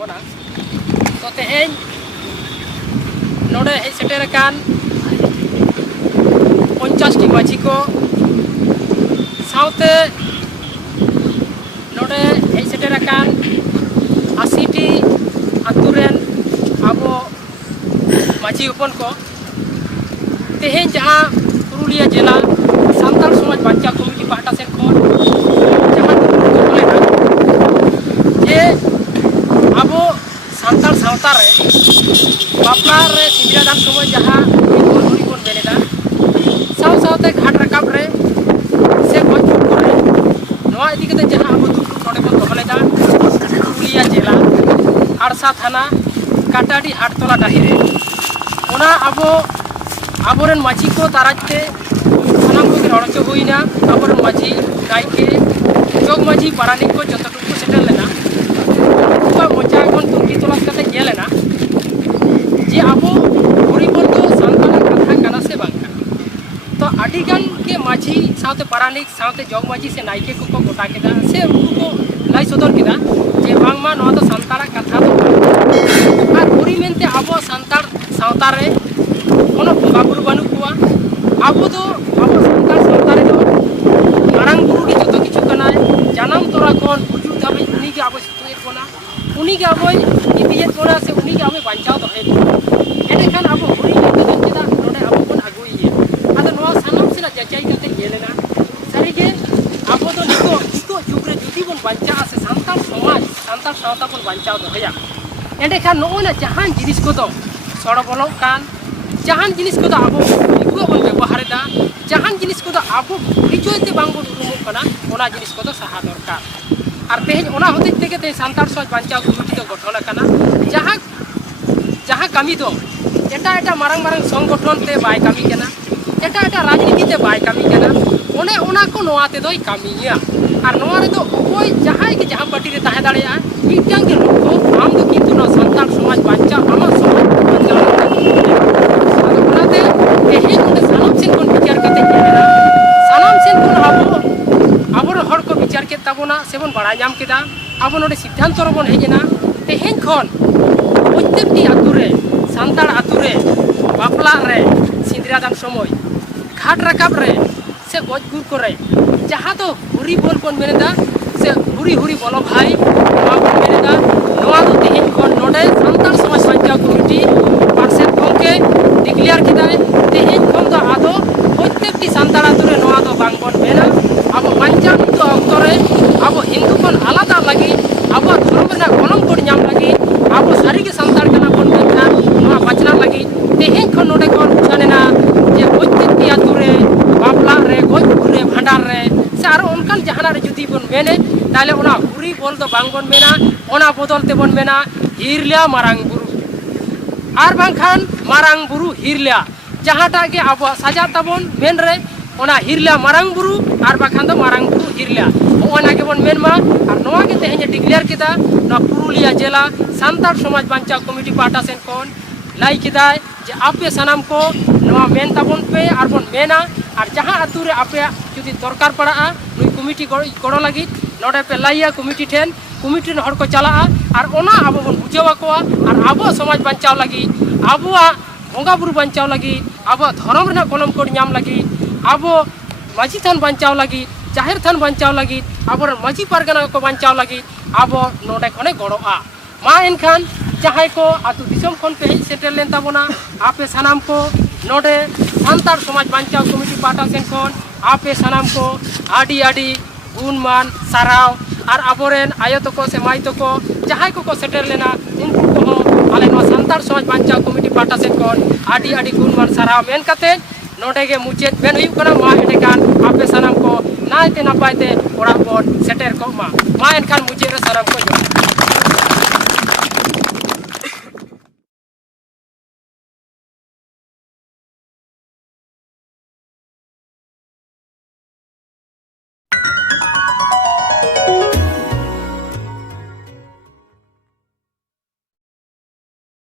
bona to teheny node hej seter akan 50 ti maji ko saute node hej seter akan 80 ti aturen abo maji upon ko teheny jaha Purulia jela Santal Somaj Bancao Committee pahta sen khon jaha bolena je abo Santal sawta re bapla re sindiradan somoy jaha huri bon beneda saw sawte ghat rakab re se goj kore noa idi kate jaha abo dukru node bon doholeda Purulia jela Arsa thana Katadi Hattola dahire ona abo aboren maji ko darajte sanam ko rorocho hoina aboren maji naike jog maji paranik ko jotoটুকু settle লেনা বা মজা এখন তুঙ্গি তোলাস কাতে গেলেনা যে আবো হরিবন্ত সান্তালা কথা কানা সে বাংকা তো আডিগান के মাঝি সাথে পারানিক সাথে জগ মাঝি সে নাইকে को গোটা কেদা সে উनको লাই সদর কেদা যে বাংমা নয়া তো সান্তালা কথা তো আর হরি মেনতে আবো সান্তাল সাওতারে কোনো বঙ্গা বুরু বানু কুয়া আবো তো আবো সান্তাল সাওতারে তো marang buru gi joto kichu kana janam tora kon bujur dabe uni ge abo situet kona uni ge abo ibiyet kona se uni ge abo bancao do he ene kan abo hori ge to jeda node abo kon agui ye ada no sanam sina jajai kate gelena sari ge abo to nito jugre judi bon banca ase santal somaj santal sawta bon bancao do heya ene kan no na jahan jinis ko to soro bolok kan jahan jinis ko to abo iku bon ব্যবহার da jahan jinis ko to abo পরিচয়তে বাংবো উরুমুক কানা ওনা জিনিস কত সাহা দরকার আর তেহেন ওনা হতে থেকে তে সান্তাল সমাজ বাঞ্চাও কমিটি তো গঠন কানা যাহা কামি তো এটা মারাং সংগঠন তে বাই কামি কেনা এটা রাজনীতি তে বাই কামি কেনা ওনে ওনা কো নোয়াতে দই কামিয়া আর নোয়ারে তো ওই যাহাই কে যাহা পার্টি রে তাহে দাঁড়িয়া মিটাং কে লোক আম তো কিন্তু না সান্তাল সমাজ বাঞ্চাও আমার সমাজ বাঞ্চাও ওনাতে তেহেন ওনে সানম সিং কোন বিচার কাতে কেনা sanam sen kun abo hor ko bichar ke tabona sebon bada nyam keda abo node siddhanto robon hejena teheng khon প্রত্যেকটি আতুরে সান্তাল আতুরে বাপলা রে সিন্দ্রাদান সময় ঘাট রাকাব রে সে গজগুর করে যাহা তো হুরি বল কোন মেনেদা সে হুরি বলো ভাই নোয়া কোন মেনেদা নোয়া তো teheng khon node সান্তাল সমাজ বাঞ্চাও কমিটি পার্সেন্ট গমকে declare কিদায় teheng khon do ado প্রত্যেকটি সান্তাল আতুরে নোয়া তো বাংবন মেনা আবো বাঞ্চান্ত অক্তরে আবো হিন্দু কোন আলাদা লাগি আবো ধর্ম না গলম কোন নাম লাগি আবো সারিগে সান্তাল কানা কোন মেনা নোয়া বাচনা লাগি teheng khon node kon buchane na je প্রত্যেকটি আতুরে বাপলা রে গজপুরে ভান্ডার রে সে আর অনকান জাহানা রে যদি বন মেনে তাহলে ওনা হুরি বল তো বাংবন মেনা ওনা বদলতে বন মেনা হিরলিয়া মারাং বুরু আর বাংখান মারাং বুরু হিরলিয়া jahaটা ge abo saja tabon men re ona hirla marang buru ar bakhan do marang buru hirla ona ge bon menma ar noa ge tehenya declare kida na Purulia jela Santal Somaj Bancao Committee pahta sen kon lai kidai je ape sanam ko noa men tabon pe ar bon mena ar jaha ature ape jodi dorkar pada nui committee goro lagi node pe laiya committee ten committee hor ko chala ar ona abo bon bujewa ko ar abo somaj bancao lagi abo বঙ্গা বুরু বাঞ্চাও লাগি আবো ধরম রেনা কলম code নাম লাগি আবো মাঝি থান বাঞ্চাও লাগি জাহের থান বাঞ্চাও লাগি আবো মাঝি পারগানা को বাঞ্চাও লাগি আবো নোডে খনে গড়োआ মা এনখান যাহাই को আতু দিসম খন पे সেটেল লেন তাবনা আপে সানাম को নোডে সান্তাল সমাজ বাঞ্চাও কমিটি পাটা সেন খন আপে সানাম को আডি গুণমান সারাও আর আবরেন আয়তকো সে মাইতকো যাহাই को সেটেল লেনা উনকু को ale no Santal Somaj Bancao Committee pahta sen kon adi gunman sarau men kate node ge mucet ben huyuk kana ma edekan ape sanam ko naite napaite ora bon seter ko ma enkan mucet sanam ko jo